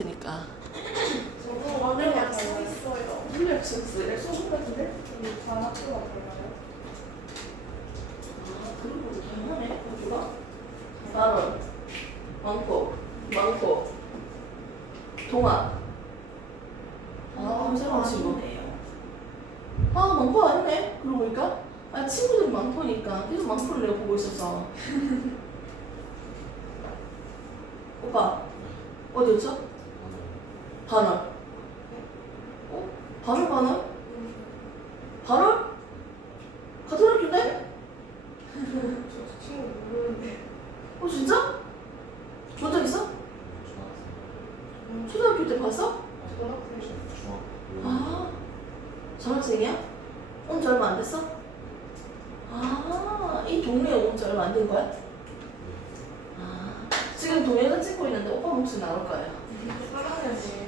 그러니까 저도 오늘 약속했어요. 무슨 약속했어요? 약속 같은데? 우리 다 학교가 달라요. 아 그리고 다양하네 호주가 만원 많고 동화 새로운 친구 아니네요. 많고 아니네 그러고 보니까 친구들이 많고니까 계속 많고를 내가 보고 있어서 오빠 어디였어? 반월 반월? 같은 학교인데? 저 친구 모르는데. 진짜? 본 적 있어? 초등학교 때 봤어? 전학생. 전학생이야? 온 지 얼마 안 됐어? 이 동네에 온 지 얼마 안 된 거야? 지금 동영상 찍고 있는데 오빠 목소리 나올 거예요. 사랑해지.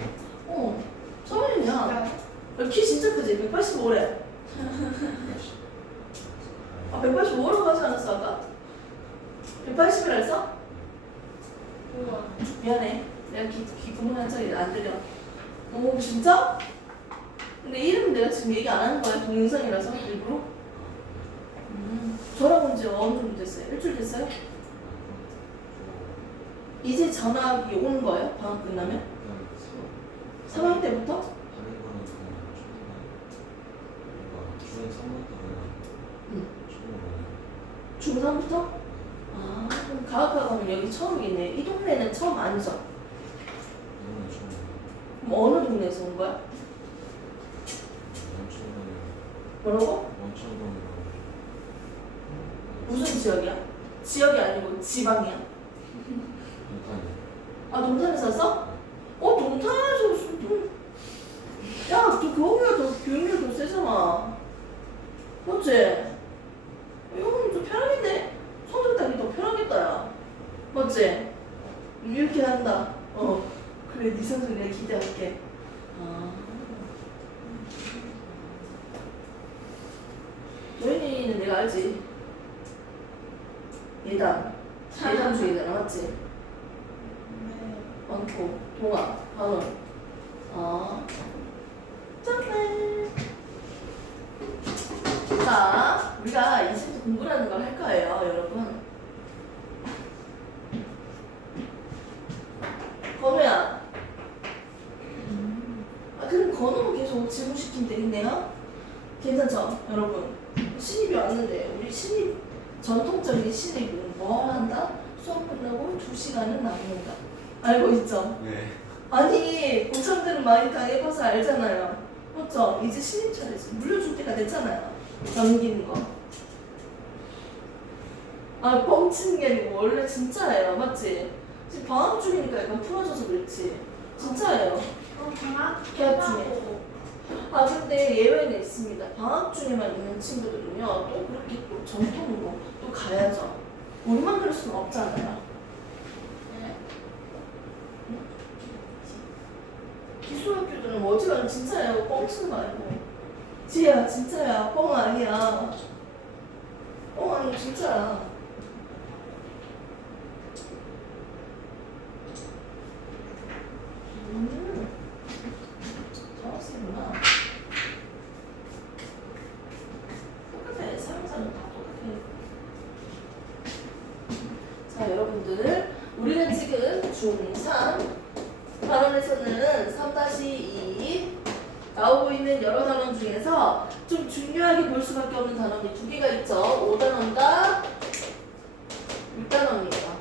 서른이야. 키 진짜 크지? 185래. 185라고 하지 않았어 아까? 180이라 했어? 우와. 미안해. 내가 귀 구멍난 소리 안 들려. 진짜? 근데 이름은 내가 지금 얘기 안 하는 거야. 동영상이라서 일부러. 전화 온 지 어느 정도 됐어요? 일주일 됐어요? 이제 전화기 오는 거예요? 방학 끝나면? 3학년 때부터? 중3부터? 그럼 가학과 가면 여기 처음이겠네. 이 동네는 처음 아니죠? 그럼 어느 동네에서 온 거야? 뭐라고? 무슨 지역이야? 지역이 아니고 지방이야? 동탄에 샀어? 동탄에서 야, 너 거기가 더 교육률 더 세잖아. 맞지? 이거는 좀 편하겠네. 성적 따기 더 편하겠다, 야. 맞지? 이렇게 한다. 그래, 네 성적 내가 기대할게. 도현이는 내가 알지? 예단 중이잖아, 맞지? 네. 많고, 동아, 반원. 짠! 자, 우리가 이제부터 공부라는 걸 할 거예요, 여러분. 건우야. 그럼 건우는 계속 질문시키면 되겠네요? 괜찮죠, 여러분? 신입이 왔는데, 우리 전통적인 신입은 뭐 한다? 수업 끝나고 2시간은 나눈다. 알고 있죠? 네. 아니, 고참들은 많이 당해봐서 알잖아요. 맞죠? 이제 신입 차례지. 물려줄 때가 됐잖아요. 넘기는 거. 뻥치는 게 아니고 원래 진짜예요. 맞지? 지금 방학 중이니까 약간 풀어줘서 그렇지. 진짜예요. 방학 계약중에. 근데 예외는 있습니다. 방학 중에만 있는 친구들은요, 또 그렇게 또 전통으로 또 가야죠. 우리만 그럴 수는 없잖아요. 기술학교들은 어지간히 진짜예요. 뻥치는 거 아니고. 지혜야, 진짜야. 뻥 아니야. 뻥 아니고 진짜야. 전학생이구나. 똑같아. 사람사는 다 똑같아. 자, 여러분들. 우리는 지금 중3 단원에서는 3-2 나오고 있는 여러 단원 중에서 좀 중요하게 볼 수밖에 없는 단원이 2개가 있죠. 5단원과 6단원이에요.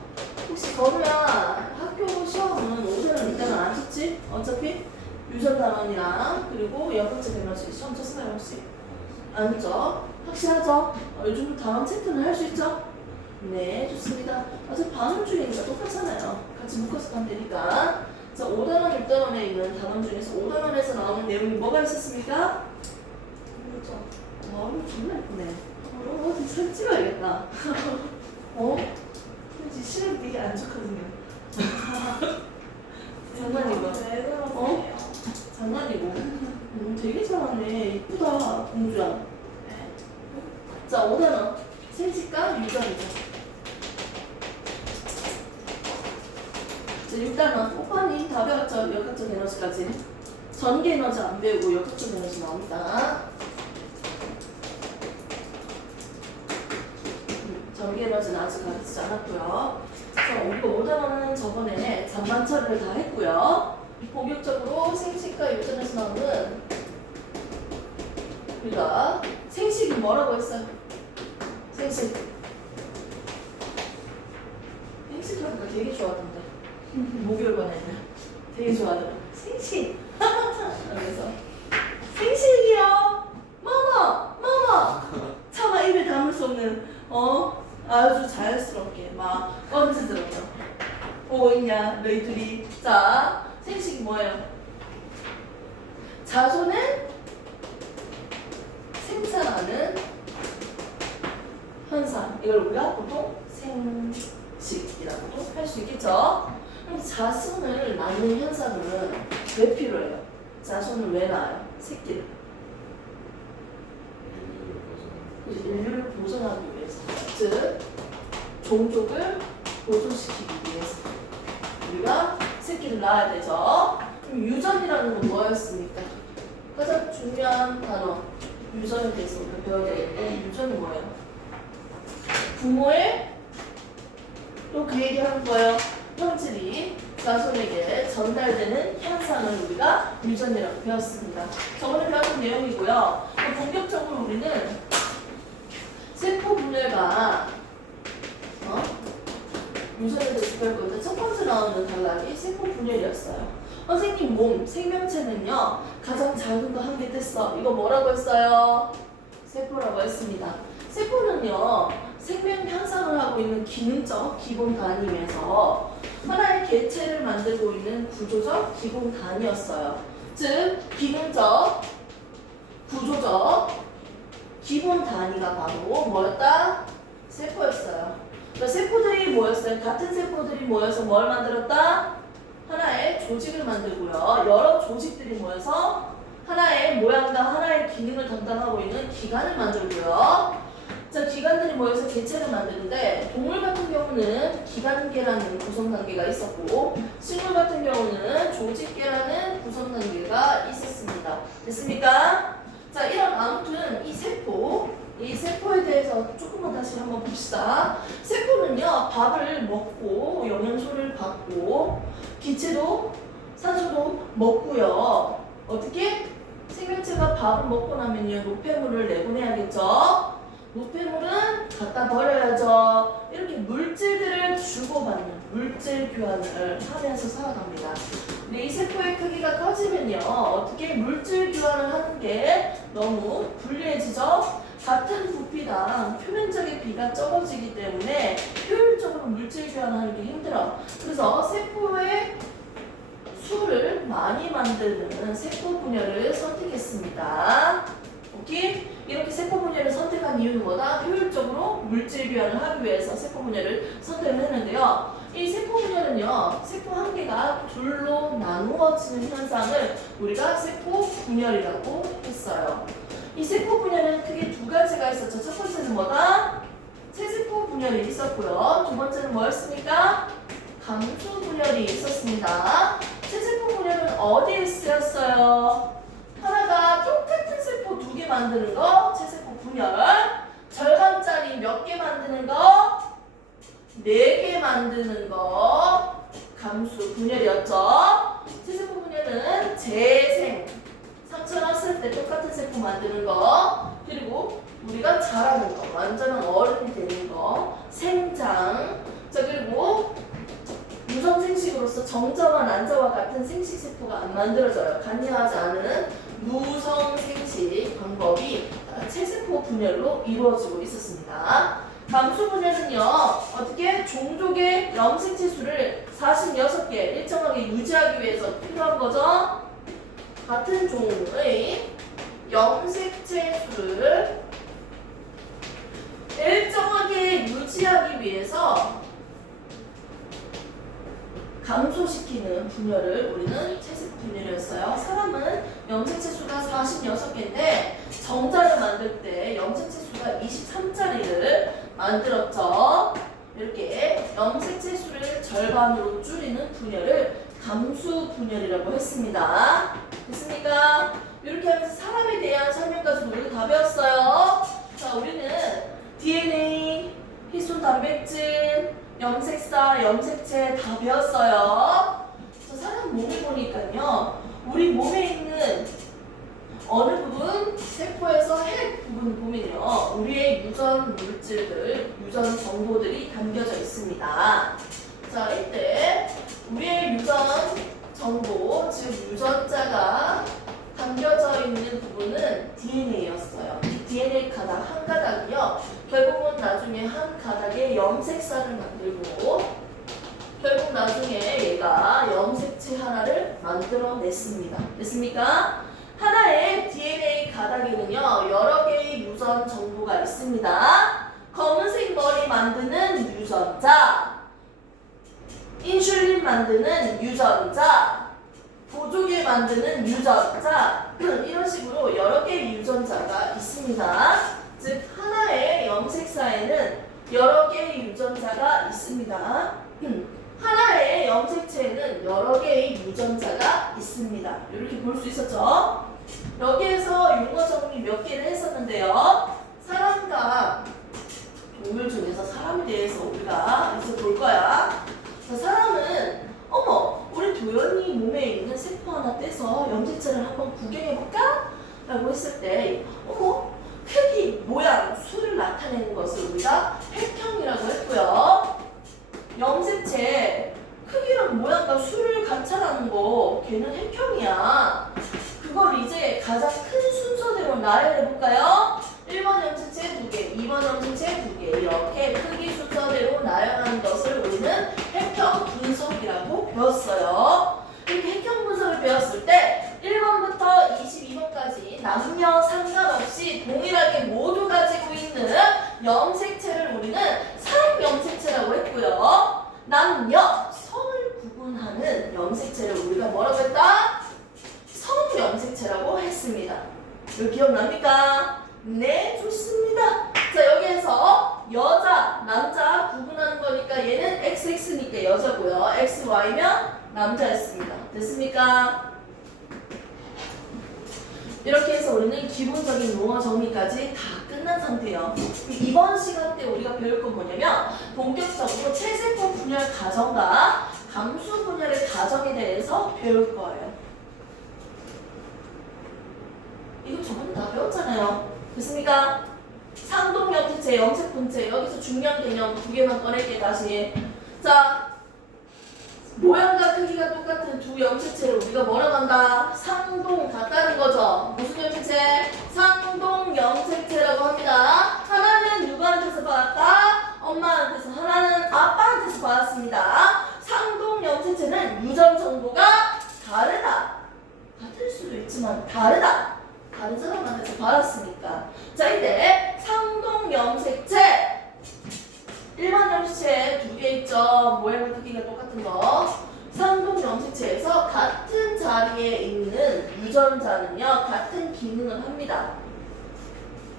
혹시 건우야 학교 시험은 5단원, 6단원 안 쳤지? 어차피 유전 단원이랑 그리고 연번째 배맞추기 시험 쳤어요 혹시? 안 했죠? 확실하죠? 요즘 단원 체크는 할 수 있죠? 네, 좋습니다. 어차피 반응 중이니까 똑같잖아요. 같이 묶어서 가면 되니까. 자, 5단원, 6단원에 있는 단원 중에서 5단원에서 나오는 내용이 뭐가 있었습니까? 그렇죠. 이거 정말 예쁘네. 어디 사진 찍어야겠다. 왠지 시력이 되게 안 좋거든요. 장난이고. 왜 그러세요? 장난이고. 되게 잘하네. 이쁘다, 공주야. 네. 자, 5단원. 생식과 유전이죠. 일단은 오빠님 다 배웠죠? 역학적 에너지까지. 전기 에너지 안 배우고 역학적 에너지 나옵니다. 전기 에너지는 아직 가르치지 않았고요. 그래서 우리가 5단원은 저번에 잔반 처리를 다 했고요. 본격적으로 생식과 유전에서 나오는 우리가 생식이 뭐라고 했어요? 생식. 생식하니까 되게 좋아하던데. 목요일반에는 되게 좋아하더라고. 생식. 그래서 생식이요. 마마. 차마 입에 담을 수 없는 아주 자연스럽게 막 얹어들어요. 보고 있냐 너희 둘이. 자, 생식이 뭐예요? 자손을 생산하는 현상. 이걸 우리가 보통 생식이라고도 할 수 있겠죠. 그럼 자손을 낳는 현상은 왜 필요해요? 자손을 왜 낳아요? 새끼를. 인류를 보존하기 위해서, 즉 종족을 보존시키기 위해서 우리가 새끼를 낳아야 되죠. 그럼 유전이라는 건 뭐였습니까? 가장 중요한 단어 유전에 대해서 우리가 배워야 되는데, 유전이 뭐예요? 부모의 또 그 얘기하는 거예요. 형질이 자손에게 전달되는 현상을 우리가 유전이라고 배웠습니다. 저번에 배웠던 내용이고요. 본격적으로 우리는 세포 분열과 유전에 대해서 배울 건데, 첫 번째 나오는 단락이 세포 분열이었어요. 선생님 몸, 생명체는요 가장 작은 거 한 개 뗐어. 이거 뭐라고 했어요? 세포라고 했습니다. 세포는요 생명 현상을 하고 있는 기능적 기본 단위면서 하나의 개체를 만들고 있는 구조적 기본 단위였어요. 즉 기능적, 구조적 기본 단위가 바로 뭐였다? 세포였어요. 그러니까 세포들이 뭐였어요? 같은 세포들이 모여서 뭘 만들었다? 하나의 조직을 만들고요. 여러 조직들이 모여서 하나의 모양과 하나의 기능을 담당하고 있는 기관을 만들고요. 자, 기관들이 모여서 개체를 만드는데, 동물 같은 경우는 기관계라는 구성단계가 있었고, 식물 같은 경우는 조직계라는 구성단계가 있었습니다. 됐습니까? 자, 이런 아무튼 이 세포에 대해서 조금만 다시 한번 봅시다. 세포는요 밥을 먹고 영양소를 받고 기체도 산소도 먹고요. 어떻게? 생명체가 밥을 먹고 나면요 노폐물을 내보내야겠죠. 노폐물은 갖다 버려야죠. 이렇게 물질들을 주고받는 물질 교환을 하면서 살아갑니다. 근데 이 세포의 크기가 커지면요 어떻게 물질 교환을 하는 게 너무 불리해지죠. 같은 부피당 표면적인 비가 적어지기 때문에 효율적으로 물질 교환하는 게 힘들어. 그래서 세포의 수를 많이 만드는 세포 분열을 선택했습니다. 오케이? 이렇게 세포 분열을 선택한 이유는 뭐다? 효율적으로 물질 교환을 하기 위해서 세포 분열을 선택을 했는데요. 이 세포 분열은요, 세포 한 개가 둘로 나누어지는 현상을 우리가 세포 분열이라고 했어요. 이 세포 분열은 크게 두 가지가 있었죠. 첫 번째는 뭐다? 체세포 분열이 있었고요. 두 번째는 뭐였습니까? 감수 분열이 있었습니다. 체세포 분열은 어디에 쓰였어요? 하나가 똑같은 세포 두 개 만드는 거 체세포 분열, 절반짜리 몇 개 만드는 거? 4개 만드는 거 감수 분열이었죠. 체세포 분열은 재생, 상처 났을 때 똑같은 세포 만드는 거, 그리고 우리가 자라는 거, 완전한 어른이 되는 거, 생장. 자, 그리고 무성생식으로서 정자와 난자와 같은 생식세포가 안 만들어져요. 간이하지 않은 무성생식 방법이 체세포 분열로 이루어지고 있었습니다. 감수 분열은요, 어떻게 종족의 염색체 수를 46개 일정하게 유지하기 위해서 필요한 거죠. 같은 종의 염색체 수를 일정하게 유지하기 위해서 감소시키는 분열을 우리는 체세포 분열이었어요. 사람은 염색체 수가 46개인데 정자를 만들 때 염색체 수가 23짜리를 만들었죠. 이렇게 염색체 수를 절반으로 줄이는 분열을 감수 분열이라고 했습니다. 됐습니까? 이렇게 하면서 사람에 대한 설명까지 모두 다 배웠어요. 자, 우리는 DNA, 희손 단백질, 염색사, 염색체 다 배웠어요. 자, 사람 몸을 보니까요. 우리 몸에 있는 어느 부분, 세포에서 핵 부분 보면요. 우리의 유전 물질들, 유전 정보들이 담겨져 있습니다. 자, 이때 우리의 유전 정보, 즉 유전자가 담겨져 있는 부분은 DNA였어요. DNA 가닥 한 가닥이요. 결국은 나중에 한 가닥에 염색사를 만들고 결국 나중에 얘가 염색체 하나를 만들어냈습니다. 됐습니까? 하나의 DNA 가닥에는요. 여러 개의 유전 정보가 있습니다. 검은색 머리 만드는 유전자, 인슐린 만드는 유전자, 보조개 만드는 유전자, 이런 식으로 여러 개의 유전자가 있습니다. 즉 하나의 염색사에는 여러 개의 유전자가 있습니다. 하나의 염색체에는 여러 개의 유전자가 있습니다. 이렇게 볼 수 있었죠? 여기에서 용어 정리 몇 개를 했었는데요. 사람과 동물 중에서 사람에 대해서 우리가 이제 볼 거야. 자, 사람은 어머, 우리 도연이 몸에 있는 세포 하나 떼서 염색체를 한번 구경해볼까? 라고 했을 때 어머, 크기, 모양, 수를 나타내는 것을 우리가 획형이라고 했고요. 염색체 크기랑 모양과 수를 관찰하는 거 걔는 획형이야. 그걸 이제 가장 큰 순서대로 나열해볼까요? 1번 염색체 2개, 2번 염색체 2개 이렇게 크기 순서대로 나열하는 것을 우리는 획형 분석이라고 배웠어요. 이렇게 획형 분석을 배웠을 때 1번부터 22번까지 남녀 상관없이 동일하게 모두 가지고 있는 염색체를 우리는 사람 염색체라고 했고요. 남녀, 성을 구분하는 염색체를 우리가 뭐라고 했다? 성 염색체라고 했습니다. 이거 기억납니까? 네, 좋습니다. 자, 여기에서 여자, 남자 구분하는 거니까 얘는 XX니까 여자고요. XY면 남자였습니다. 됐습니까? 이렇게 해서 우리는 기본적인 용어 정리까지 다 끝난 상태예요. 이번 시간 때 우리가 배울 건 뭐냐면 본격적으로 체세포 분열 과정과 감수 분열의 과정에 대해서 배울 거예요. 이거 저번에 다 배웠잖아요. 됐습니까? 상동 염색체, 염색 분체 여기서 중요한 개념 두 개만 꺼낼게요. 다시. 자, 모양과 크기가 똑같은 두 염색체를 우리가 뭐라고 한다? 상동 같다는 거죠. 무슨 염색체? 상동 염색체라고 합니다. 하나는 누구한테서 받았다? 엄마한테서. 하나는 아빠한테서 받았습니다. 상동 염색체는 유전 정보가 다르다. 같을 수도 있지만 다르다. 다른 사람한테서 받았으니까. 자, 이때 상동 염색체 1번 염색체 두 개 있죠. 모양과 크기가 똑같은 거. 상동 염색체에서 같은 자리에 있는 유전자는요. 같은 기능을 합니다.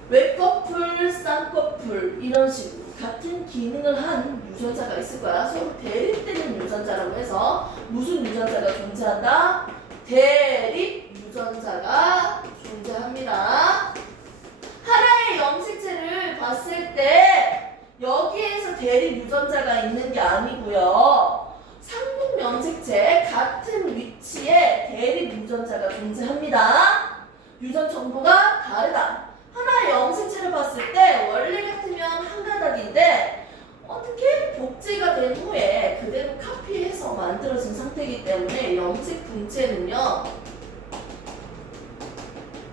외꺼풀, 쌍꺼풀 이런 식으로 같은 기능을 한 유전자가 있을 거야. 서로 대립되는 유전자라고 해서 무슨 유전자가 존재한다? 대립 유전자가 존재합니다. 하나의 염색체를 봤을 때 여기에서 대립 유전자가 있는 게 아니고요. 상동 염색체 같은 위치에 대립 유전자가 존재합니다. 유전 정보가 다르다. 하나의 염색체를 봤을 때 원래 같으면 한 가닥인데 어떻게 복제가 된 후에 그대로 카피해서 만들어진 상태이기 때문에 염색 분체는요.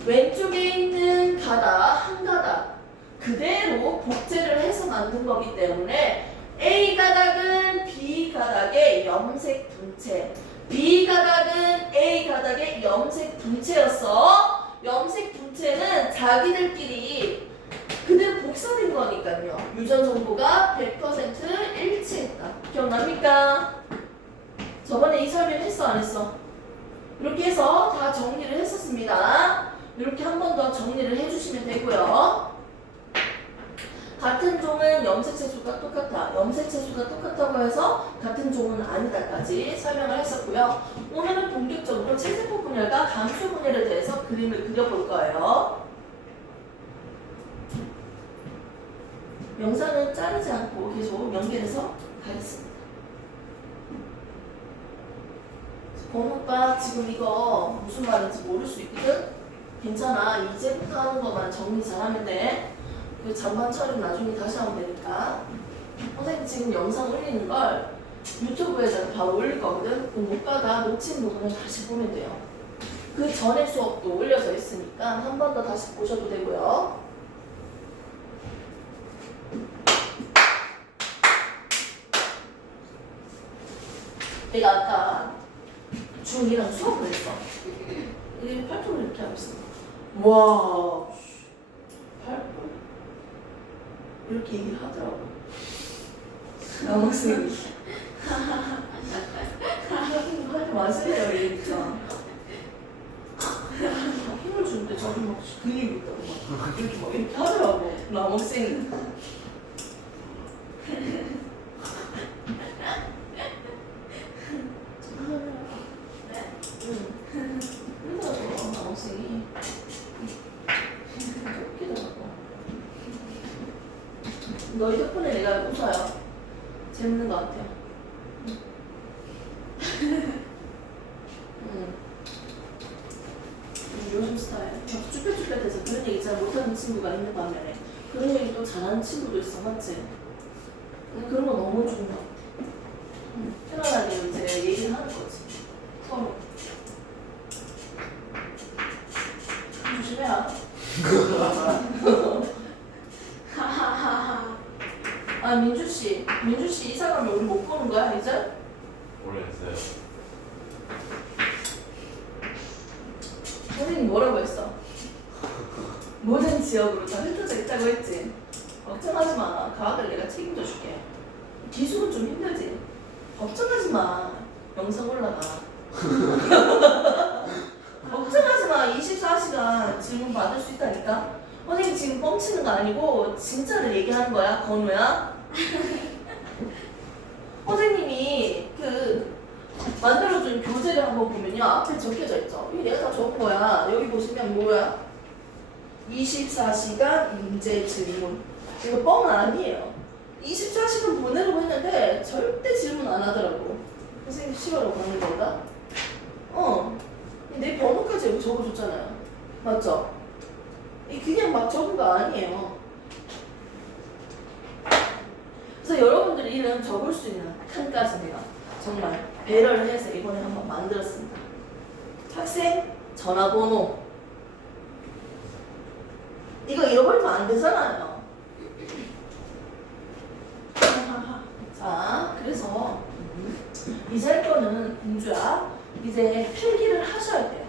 왼쪽에 있는 가닥 한 가닥 그대로 복제를 해서 만든 거기 때문에 A 가닥은 B 가닥의 염색 분체, B 가닥은 A 가닥의 염색 분체였어. 염색 분체는 자기들끼리 그대로 복사된 거니까요. 유전 정보가 100% 일치했다. 기억납니까? 저번에 이 설명 했어 안 했어? 이렇게 해서 다 정리를 했었습니다. 이렇게 한 번 더 정리를 해주시면 되고요. 같은 종은 염색체수가 똑같아. 염색체수가 똑같다고 해서 같은 종은 아니다까지 설명을 했었고요. 오늘은 본격적으로 채세포 분열과 감수 분열에 대해서 그림을 그려볼 거예요. 영상은 자르지 않고 계속 연결해서 가겠습니다. 번호가 지금 이거 무슨 말인지 모를 수 있거든? 괜찮아. 이제부터 하는 것만 정리 잘하면 돼. 그 잔반 처리 나중에 다시 하면 되니까. 선생님 지금 영상 올리는 걸 유튜브에다가 바로 올릴 거거든? 그럼 못 가다 놓친 부분을 다시 보면 돼요. 그 전에 수업도 올려져 있으니까 한 번 더 다시 보셔도 되고요. 내가 아까 중2랑 수업을 했어. 이게 팔뚝을 이렇게 하고 있어. 와, 팔뚝 이렇게 얘기를 하더라고. 남학생이 하지 마세요 이러니까 힘을 주는데 저기 막 근육이 있다고 막 이렇게 하더라고. 남학생이 힘들어서 남학생이 웃기더라고. 너희 덕분에 내가 웃어요. 재밌는 것 같아요. 요즘 스타일. 쭈뼛쭈뼛해서 그런 얘기 잘 못하는 친구가 있는 반면에 그런 얘기 또 잘하는 친구도 있어, 맞지? 근데 그런 거 너무 좋은 것 같아. 편안하게 이제 얘기를 하는 거지. 서로. 조심해라. 아, 민주 씨 이사 가면 우리 못 보는 거야 이제? 모르겠어요. 선생님 뭐라고 했어? 모든 지역으로 다 흩어져 있다고 했지? 걱정하지 마. 가학을 내가 책임져 줄게. 기술은 좀 힘들지? 걱정하지 마. 영상 올라가. 걱정하지 마. 24시간 질문 받을 수 있다니까? 선생님 지금 뻥치는 거 아니고 진짜를 얘기하는 거야, 건우야. 선생님이 그 만들어준 교재를 한번 보면요, 앞에 적혀져 있죠. 이게 내가 다 적은 거야. 여기 보시면 뭐야? 24시간 인재 질문. 이거 뻥은 아니에요. 24시간 보내라고 했는데 절대 질문 안 하더라고. 선생님 싫어라고 하는 건가? 내 번호까지 여기 적어줬잖아요. 맞죠? 이 그냥 막 적은 거 아니에요. 그래서 여러분들이 이름 적을 수 있는 칸까지 내가 정말 배려를 해서 이번에 한번 만들었습니다. 학생 전화번호. 이거 잃어버리면 안 되잖아요. 자, 그래서 이제 거는 공주야, 이제 필기를 하셔야 돼요.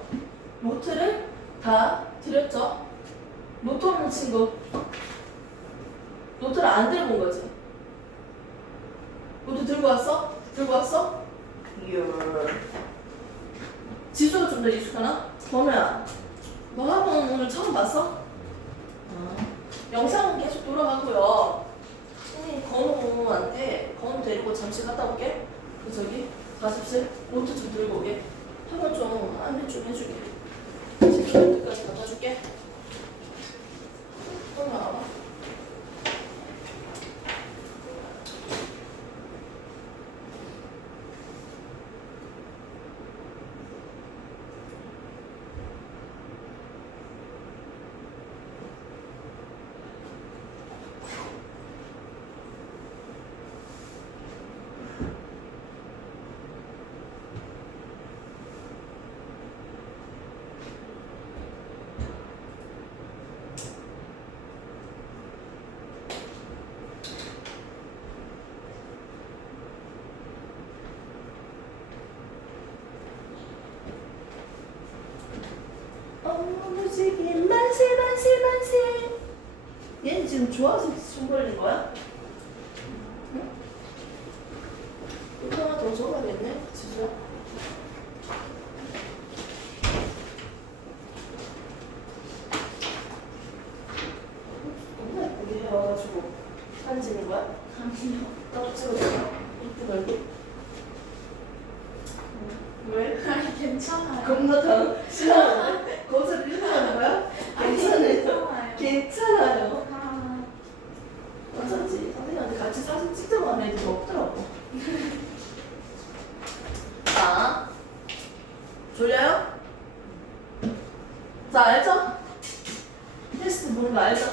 노트를 다 드렸죠? 노트 없는 친구, 노트를 안 들고 온 거지? 노트 들고 왔어? 들고 왔어? 이야. 지수가 좀 더 익숙하나? 번호야, 너 학원 오늘 처음 봤어? 영상은 계속 돌아가고요. 선생님 건우한테 건우 데리고 잠시 갔다 올게. 그 저기 가습실 노트 좀 들고 오게. 학원 좀 안내 좀 해주게. 지수 노트까지 갖다 줄게. 건우 나와봐. 무지개 만세 만세 만세. 얘는 지금 좋아서 숨 걸린 거야? 응? 이거 하나 더 적어야겠네, 지수야. 너무 예쁘게 해와가지고 아니요. 나도 찍어줘. 이쁘다 이거. 왜? 아니 괜찮아요. 겁나 다 싫어하는데? 거기서 일어나는 거야? 아니, 괜찮아요. 괜찮아요. 괜찮아요. 아, 괜찮지? 선생님한테 같이 사진 찍자고 하는 애들이 없더라고. 자, 졸려요? 자, 알죠? 테스트 보는 거 알죠?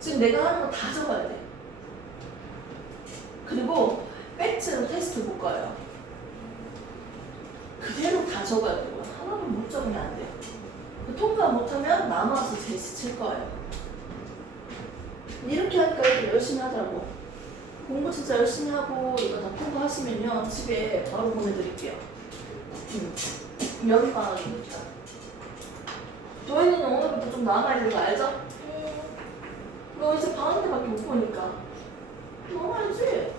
지금 내가 하는 거 다 적어야 돼. 그리고 팩트로 테스트 볼 거예요. 그대로 다 적어야 되고요. 하나도 못 적으면 안 돼요. 통과 못하면 남아서 제시 칠 거예요. 이렇게 하니까 이렇게 열심히 하더라고. 공부 진짜 열심히 하고 이거 다 통과하시면요 집에 바로 보내드릴게요. 여름방학이니까. 도현이는 오늘부터 좀 남아야 되는 거 알죠? 너 이제 방학때밖에 못 보니까 남아야지.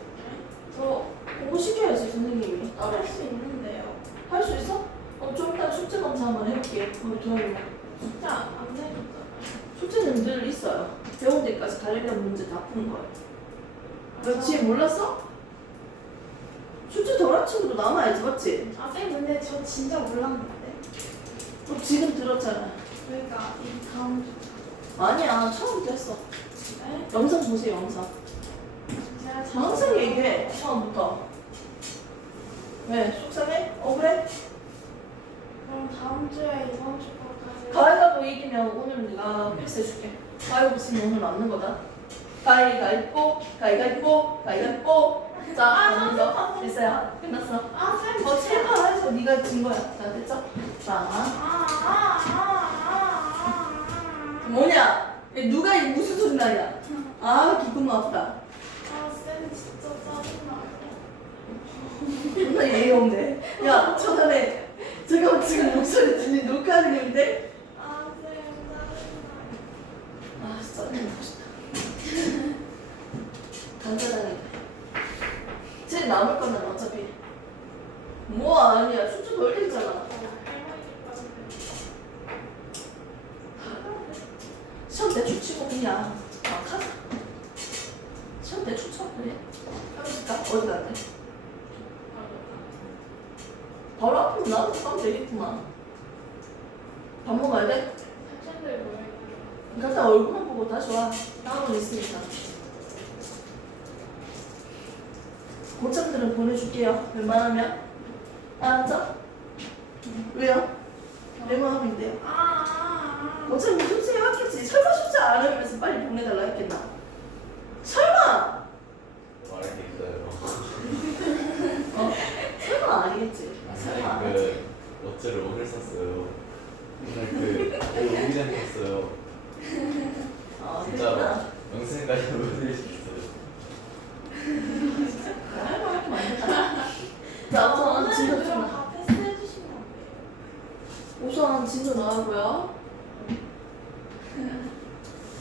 더 공부 시켜야지 선생님이. 할 수 있는데요. 할 수 있어? 좀 이따 숙제 검사 한번 해볼게. 우리 도현이. 진짜 안 내줬잖아요. 숙제는 늘 있어요. 배운 데까지 관련 문제 다 푸는 거예요. 너 지혜 몰랐어? 숙제 덜한 친구도 남아야지, 맞지? 아, 쌤 근데 저 진짜 몰랐는데. 너 지금 들었잖아. 그러니까 이 다음 주. 아니야, 처음부터 했어. 네? 영상 보세요, 영상. 제가 잘 항상 몰라요. 얘기해, 처음부터. 왜? 속상해? 억울해? 그럼 다음 주에 이번 주 거까지. 가위바위보 이기면 오늘 내가 패스해줄게. 가위바위보 쓰면 오늘 맞는 거다. 가위가위보, 가위가위보, 가위가위보. 자, 먼저 됐어요. 끝났어. 아, 쌤. 더 칠판해서 네가 진 거야. 자, 됐죠? 자, 뭐냐? 누가 이 무슨 소리 나냐? 아, 기분 아프다. 아, 쌤 진짜 짜증나요. 존나 예의 없네. 야, 저번에 제가 지금 목소리 들리 녹화하는 건데. 아, 쌤 짜증나요. 아, 진짜 짜증나고 싶다. 간단하게. 쟤 남을 거면 어차피. 뭐 아니야. 숙제 더 읽잖아. 시험 대충 치고 그냥 막 하자. 시험 대충 쳐 그래. 해보실까? 어디 갈래? 바로 앞으로 나도 가면 되겠구만. 밥 먹어야 돼? 학생들 모여있는 갔다 얼굴만 보고 다시 와. 다음은 있으니까. 고참들은 보내줄게요. 웬만하면. 알았죠? 왜요? 메모하면 돼요. 고참 숙제 해왔겠지. 설마 숙제 안 하면서 빨리 보내달라 했겠나? 설마! 말할 게 있어요. 어? 설마 아니겠지. 설마 안 하지. 그 어째를 오늘 샀어요. 오늘 오기 전에 샀어요. 진짜로 그랬구나. 영생까지 보여드릴 수 있어요. 할 말 좀 안 된다. 자, 우선 진도 좀 나. 다 패스해주시면 안 돼요. 우선 진도 나가고요.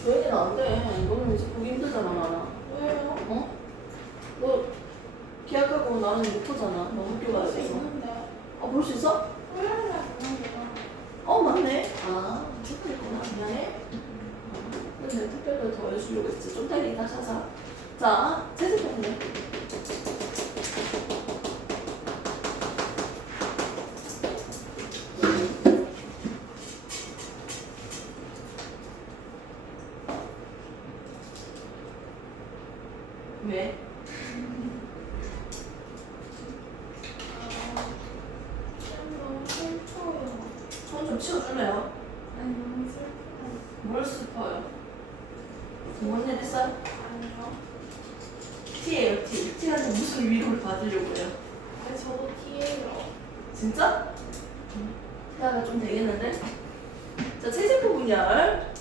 조연이는 안 돼. 이거는 이제 보기 힘들잖아, 나랑. 왜요? 어? 너 계약하고 나는 못 하잖아. 너 학교 가야 볼수 돼서. 있는데. 볼 수 있어? 토요일날 보는구나. 맞네. 아, 축구했구나. 미안해. 근데 특별히 더 해주려고 했지. 좀 때리 다시 하자. 자, 재생법이네. 왜? 쌤 너무 슬퍼요. 손 좀 치워줄래요? 아니 너무 슬퍼요. 뭘 슬퍼요? 뭔 일 있어요? 아니요. T예요, T. T한테 무슨 위로를 받으려고 해요? 아니 저도 T예요. 진짜? 대화가 좀 되겠는데? 자, 체세포 분열.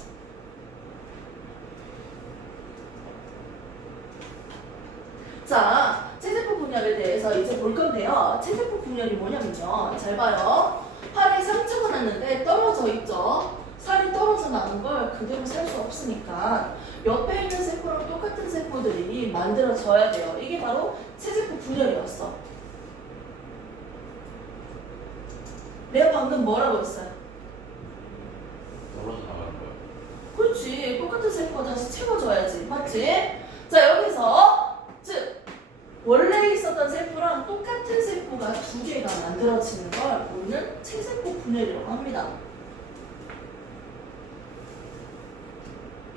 자, 체세포 분열에 대해서 이제 볼 건데요. 체세포 분열이 뭐냐면요. 잘 봐요. 팔에 상처가 났는데 떨어져 있죠. 살이 떨어져 나는 걸 그대로 살 수 없으니까 옆에 있는 세포랑 똑같은 세포들이 만들어져야 돼요. 이게 바로 체세포 분열이었어. 내가 방금 뭐라고 했어요? 떨어져 나갈 거예요. 그렇지. 똑같은 세포가 다시 채워줘야지. 맞지? 자, 여기서 즉 원래 있었던 세포랑 똑같은 세포가 두 개가 만들어지는 걸 우리는 체세포 분열이라고 합니다.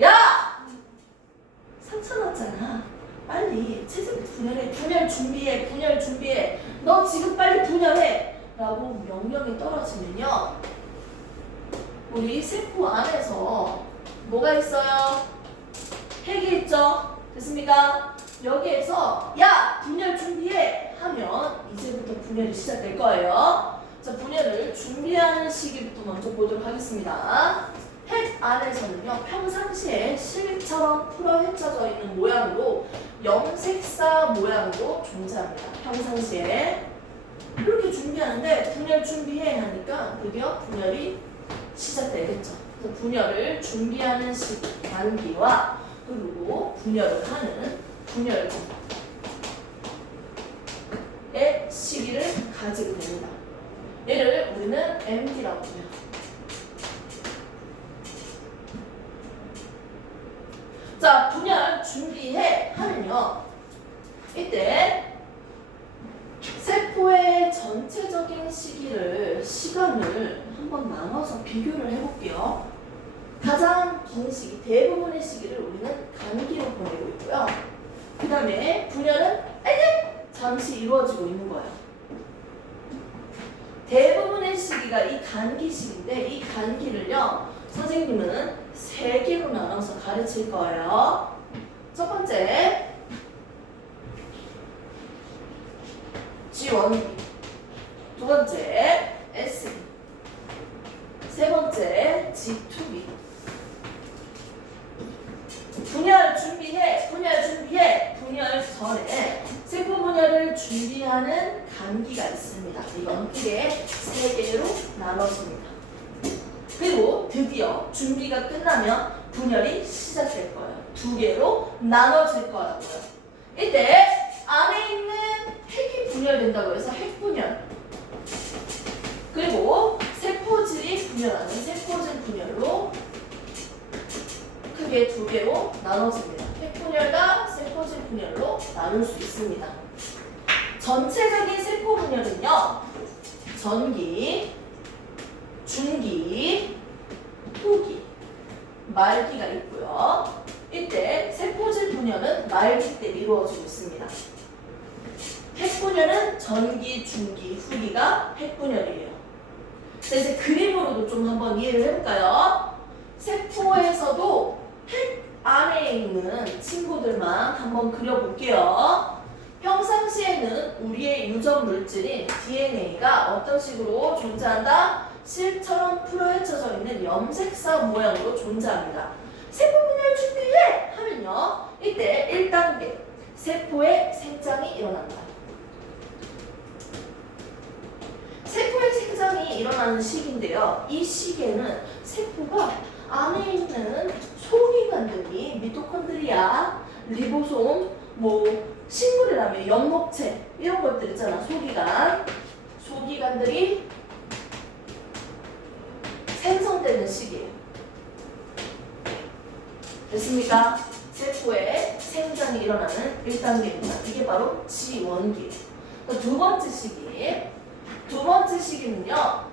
야! 상처 났잖아. 빨리 체세포 분열해. 분열 준비해. 너 지금 빨리 분열해. 라고 명령이 떨어지면요. 우리 세포 안에서 뭐가 있어요? 핵이 있죠? 됐습니까? 여기에서 야! 분열 준비해! 하면 이제부터 분열이 시작될 거예요. 자, 분열을 준비하는 시기부터 먼저 보도록 하겠습니다. 핵 안에서는요, 평상시에 실처럼 풀어 헤쳐져 있는 모양으로 염색사 모양으로 존재합니다. 평상시에 이렇게 준비하는데 분열 준비해 하니까 드디어 분열이 시작되겠죠. 그래서 분열을 준비하는 단계와 그리고 분열을 하는 분열의 시기를 가지게 됩니다. 얘를 우리는 MD라고 해요. 자, 분열 준비해 하면요. 이때 세포의 전체적인 시간을 한번 나눠서 비교를 해볼게요. 가장 긴 시기, 대부분의 시기를 우리는 간기로 보내고 있고요. 그 다음에 분열은 잠시 이루어지고 있는 거예요. 대부분의 시기가 이 간기 시기인데 이 간기를요, 선생님은 3개로 나눠서 가르칠 거예요. 첫 번째, G1B. 두 번째, SB. 세 번째, G2B. 분열 준비해. 분열 전에 세포 분열을 준비하는 단기가 있습니다. 이건 크게 3개로 나눠집니다. 그리고 드디어 준비가 끝나면 분열이 시작될 거예요. 2개로 나눠질 거라고요. 이때 안에 있는 핵이 분열된다고 해서 핵분열, 그리고 세포질이 분열하는 세포질 분열로 크게 2개로 나눠집니다. 핵분열과 세포질 분열로 나눌 수 있습니다. 전체적인 세포 분열은요, 전기, 중기, 후기, 말기가 있고요. 이때 세포질 분열은 말기 때 이루어지고 있습니다. 핵분열은 전기, 중기, 후기가 핵분열이에요. 자, 이제 그림으로도 좀 한번 이해를 해볼까요? 세포에서도 핵 안에 있는 친구들만 한번 그려볼게요. 평상시에는 우리의 유전 물질인 DNA가 어떤 식으로 존재한다? 실처럼 풀어헤쳐져 있는 염색사 모양으로 존재합니다. 세포 분열 준비해! 하면요, 이때 1단계 세포의 생장이 일어난다. 세포의 생장이 일어나는 시기인데요, 이 시기에는 세포가 안에 있는 소기관들이 미토콘드리아, 리보솜, 식물이라면 연목체 이런 것들 있잖아. 소기관들이 생성되는 시기예요. 됐습니까? 세포의 생장이 일어나는 1단계입니다. 이게 바로 G1기. 두 번째 시기는요,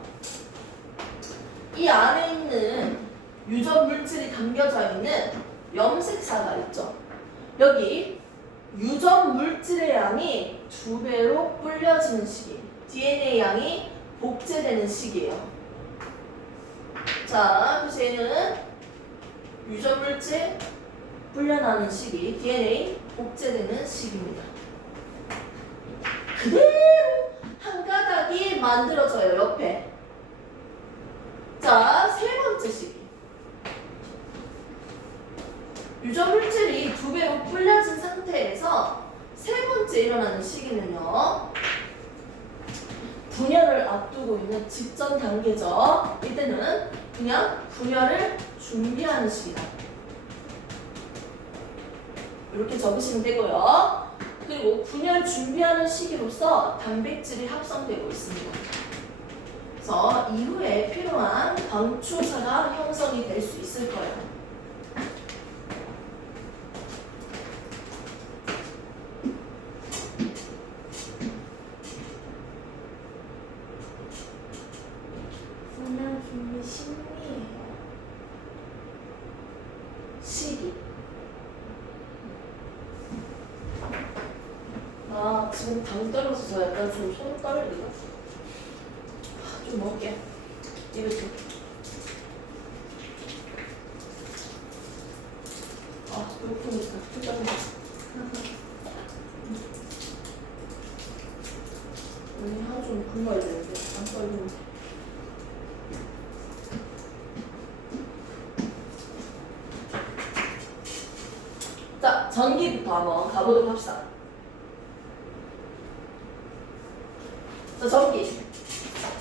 이 안에 있는 유전 물질이 담겨져 있는 염색사가 있죠. 여기 유전 물질의 양이 2배로 불려지는 시기, DNA 양이 복제되는 시기예요. 자, 그래서 얘는 유전 물질 불려나는 시기, DNA 복제되는 시기입니다. 그대로 한 가닥이 만들어져요, 옆에. 자, 세 번째 시기. 유전 물질이 2배로 불려진 상태에서 세 번째 일어나는 시기는요, 분열을 앞두고 있는 직전 단계죠. 이때는 그냥 분열을 준비하는 시기다. 이렇게 적으시면 되고요. 그리고 분열 준비하는 시기로서 단백질이 합성되고 있습니다. 그래서 이후에 필요한 방추사가 형성이 될 수 있을 거예요. 이미 심리예요. 시기. 아, 지금 당 떨어져서 약간 좀 손 떨리다. 좀 먹을게. 이거 좀. 아, 배고프니까. 일단. 오늘 하루 좀 굶어야 되는데, 안 떨리는데. 자, 전기부터 한번 가보도록 합시다. 자, 전기.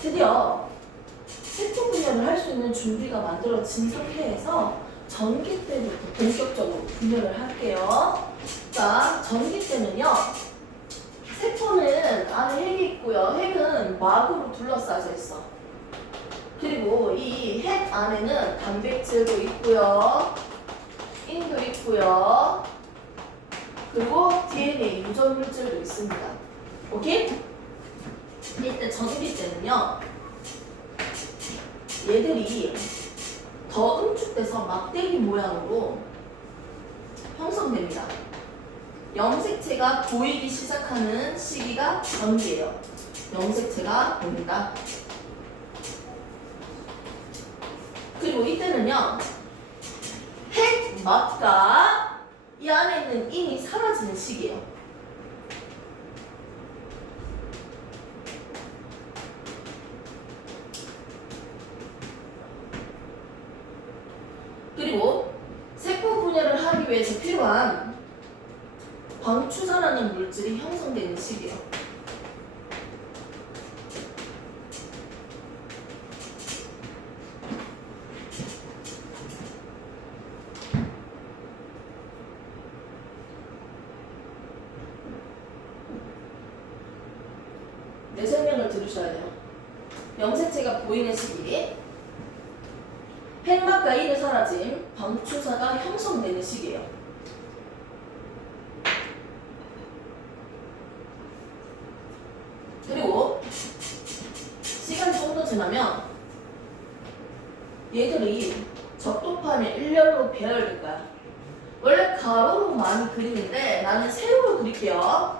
드디어 세포 분열을 할 수 있는 준비가 만들어진 상태에서 전기 때부터 본격적으로 분열을 할게요. 자, 전기 때는요. 세포는 안에 핵이 있고요. 핵은 막으로 둘러싸여 있어. 그리고 이 핵 안에는 단백질도 있고요. 인도 있고요. 그리고 DNA 유전 물질도 있습니다. 오케이? 이때 전기 때는요. 얘들이 더 응축돼서 막대기 모양으로 형성됩니다. 염색체가 보이기 시작하는 시기가 전기예요. 염색체가 보인다. 그리고 이때는요. 핵막과 이 안에 있는 인이 사라지는 시기예요. 그리고 세포 분열을 하기 위해서 필요한 방추사라는 물질이 형성되는 시기예요. 내 설명을 들으셔야 돼요. 염색체가 보이는 시기, 핵막과 인의 사라짐, 방추사가 형성되는 시기예요. 그리고 시간이 좀 더 지나면 얘들이 적도판에 일렬로 배열될 거야. 원래 가로로 많이 그리는데 나는 세로로 그릴게요.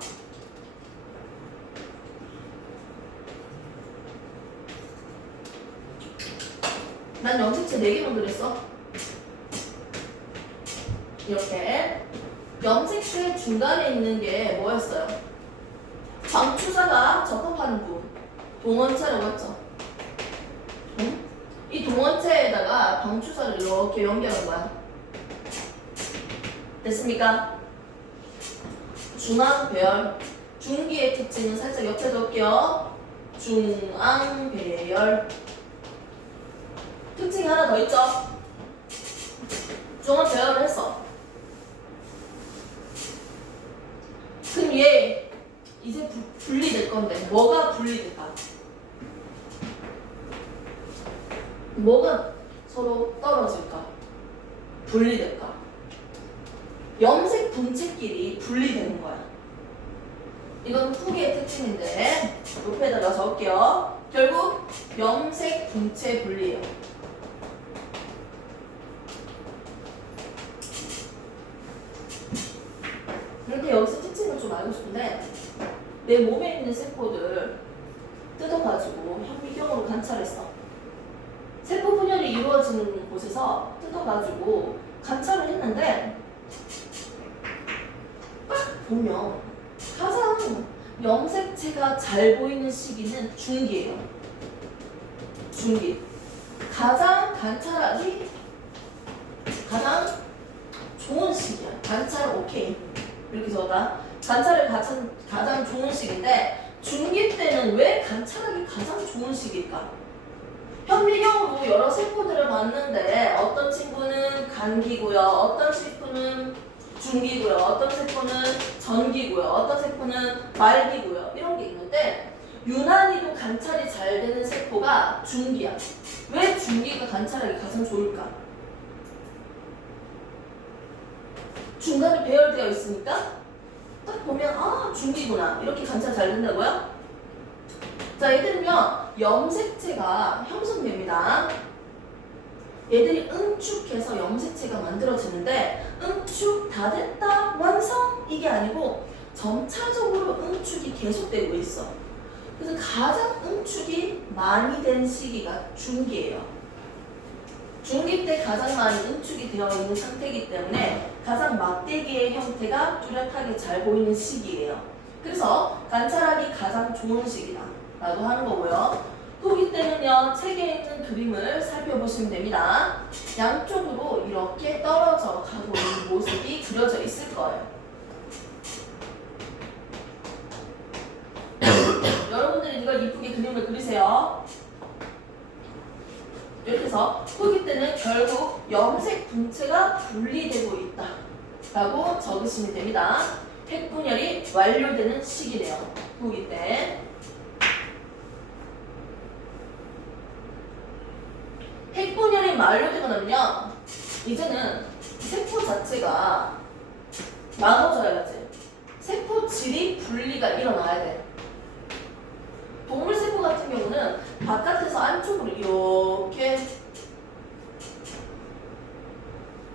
난 염색체 4개만 그렸어. 이렇게 염색체 중간에 있는 게 뭐였어요? 방추사가 접합하는 부분, 동원체라고 했죠. 응? 이 동원체에다가 방추사를 이렇게 연결한 거야. 됐습니까? 중앙 배열. 중기의 특징은 살짝 옆에 적을게요. 중앙 배열. 특징이 하나 더 있죠? 중앙 배열을 했어. 그럼 얘 이제 분리될 건데 뭐가 분리될까? 뭐가 서로 떨어질까? 분리될까? 염색 분체끼리 분리되는 거야. 이건 후기의 특징인데 옆에다가 적을게요. 결국 염색 분체 분리예요. 그런데 여기서 특징을 좀 알고 싶은데 내 몸에 있는 세포들 뜯어가지고 현미경으로 관찰했어. 세포 분열이 이루어지는 곳에서 뜯어가지고 관찰을 했는데 딱 보면 가장 염색체가 잘 보이는 시기는 중기예요. 중기. 가장 관찰하기 가장 좋은 시기야. 관찰 오케이. 이렇게 적었다. 관찰을 가장 좋은 시기인데 중기 때는 왜 관찰하기 가장 좋은 시기일까? 현미경으로 여러 세포들을 봤는데 어떤 친구는 간기고요. 어떤 세포는 중기고요. 어떤 세포는 전기고요. 어떤 세포는 말기고요. 이런 게 있는데 유난히도 관찰이 잘 되는 세포가 중기야. 왜 중기가 관찰하기 가장 좋을까? 중간에 배열되어 있으니까 딱 보면 아 중기구나 이렇게 관찰 잘 된다고요? 자, 얘들은요, 염색체가 형성됩니다. 얘들이 응축해서 염색체가 만들어지는데, 응축 다 됐다, 완성! 이게 아니고, 점차적으로 응축이 계속되고 있어. 그래서 가장 응축이 많이 된 시기가 중기예요. 중기 때 가장 많이 응축이 되어 있는 상태이기 때문에 가장 막대기의 형태가 뚜렷하게 잘 보이는 시기예요. 그래서 관찰하기 가장 좋은 시기다 라고 하는 거고요. 후기 때는요, 책에 있는 그림을 살펴보시면 됩니다. 양쪽으로 이렇게 떨어져 가고 있는 모습이 그려져 있을 거예요. 여러분들이 이걸 이쁘게 그림을 그리세요. 이렇게 해서 후기 때는 결국 염색 분체가 분리되고 있다 라고 적으시면 됩니다. 핵분열이 완료되는 시기래요. 후기 때. 핵분열이 완료되고 나면요, 이제는 세포 자체가 나눠져야지. 세포 질이 분리가 일어나야 돼. 동물 세포 같은 경우는 바깥에서 안쪽으로 이렇게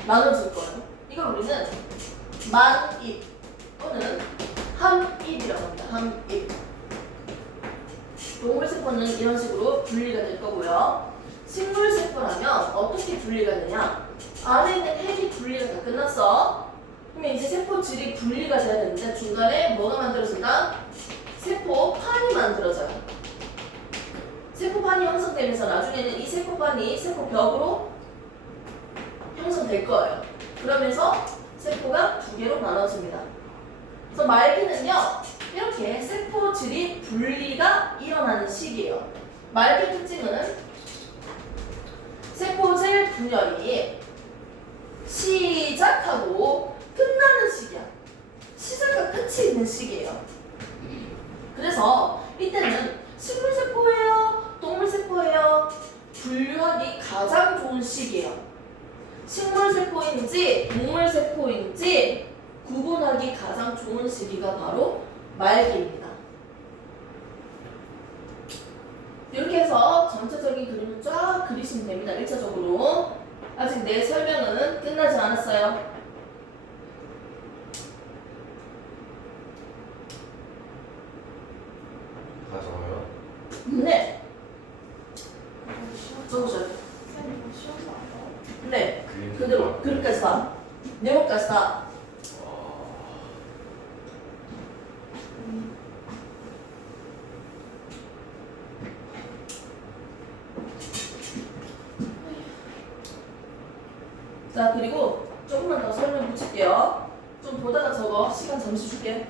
나눠질 거예요. 이걸 우리는 만입 또는 함입이라고 합니다. 함입. 동물 세포는 이런 식으로 분리가 될 거고요. 식물 세포라면 어떻게 분리가 되냐? 안에 있는 핵이 분리가 다 끝났어. 그러면 이제 세포 질이 분리가 돼야 되는데 중간에 뭐가 만들어진다? 세포판이 만들어져요. 세포판이 형성되면서 나중에는 이 세포판이 세포벽으로 형성될 거예요. 그러면서 세포가 두 개로 나눠집니다. 그래서 말기는요, 이렇게 세포질이 분리가 일어나는 시기예요. 말기 특징은 세포질 분열이 시작하고 끝나는 시기야. 시작과 끝이 있는 시기예요. 그래서 이때는 식물세포예요? 동물세포예요? 분류하기 가장 좋은 시기예요. 식물세포인지 동물세포인지 구분하기 가장 좋은 시기가 바로 말기입니다. 이렇게 해서 전체적인 그림을 쫙 그리시면 됩니다. 1차적으로. 아직 내 설명은 끝나지 않았어요. 다 적어요? 네. 시험 적으셔야 돼요. 쌤 이거 시험도 안 봐요? 네. 그림 그대로 그림까지 다. 내용까지 다. 자, 그리고 조금만 더 설명 붙일게요. 좀 보다가 적어. 시간 잠시 줄게.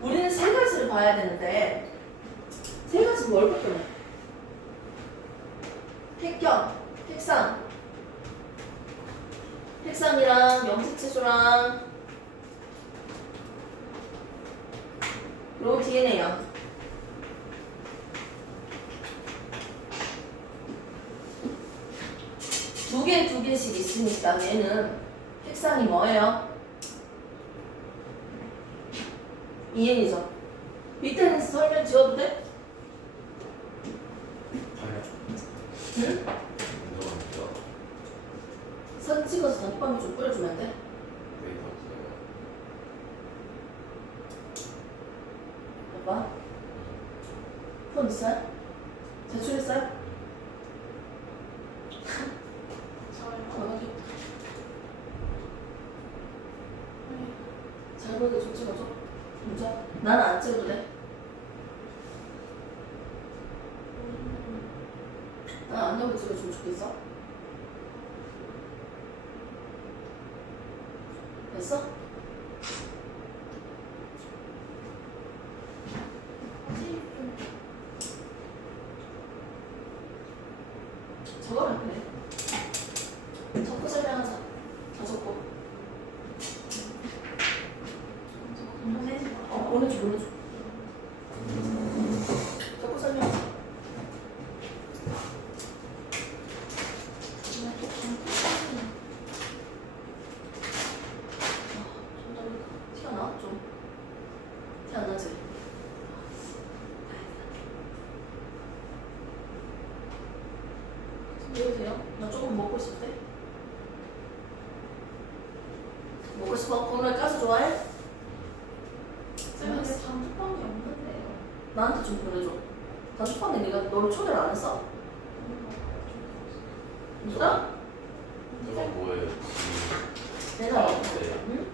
우리는 세 가지를 봐야 되는데 세 가지 뭘 볼 거냐? 핵경, 핵상, 핵상이랑 염색체소랑 그리고 DNA요. 두 개씩 있으니까 얘는 핵상이 뭐예요? EN이죠. 밑에는 설명 지워도 돼? 응? 운동합니다. 사진 찍어서 단톡방에 좀 뿌려주면 안 돼? 데이터 없어요. 오빠? 폰 있어요? 제출했어요? 저요? 잘 보이게 좀 찍어줘. 진짜? 나는 안 찍어도 돼. 난 안 너무 찍어주면 좋겠어. 됐어? 저거랑 그래. 적고 설명하자. 다 적고. 보내줘. 적고 설명하자. 티가 나? 좀. 티 안 나지? 이러세요? 나 조금 먹고 싶대. 먹고 싶어? 그러면 가스 좋아해? 쌤 근데 단톡방이 없는데요. 나한테 좀 보내줘. 단톡방에 네가 너를 초대를 안 했어? 진짜? 저거 뭐예요? 내가 네. 응?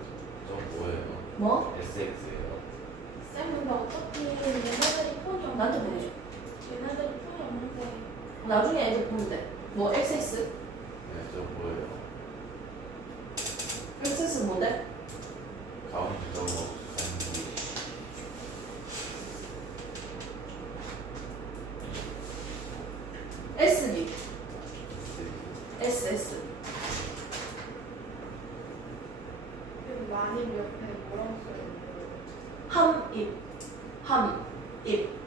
저거 뭐예요? 뭐? SX예요. 쌤 근데 어차피 얘네들이 폰이 없는데. 나한테 보내줘. 얘네들이 폰이 없는데. 나중에 애들 보면 돼. 뭐 XX? 네, 저거 뭐예요? XX는 뭔데? 가운데 저거 가운데 SB. S SS. 그리고 많이 옆에 뭐라고 써요? 함입. 함입.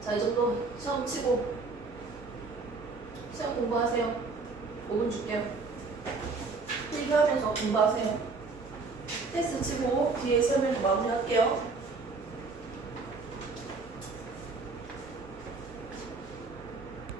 자, 이 정도 시험 치고 시험 공부하세요. 5분 줄게요. 필기하면서 공부하세요. 테스트 치고 뒤에 설명 마무리할게요.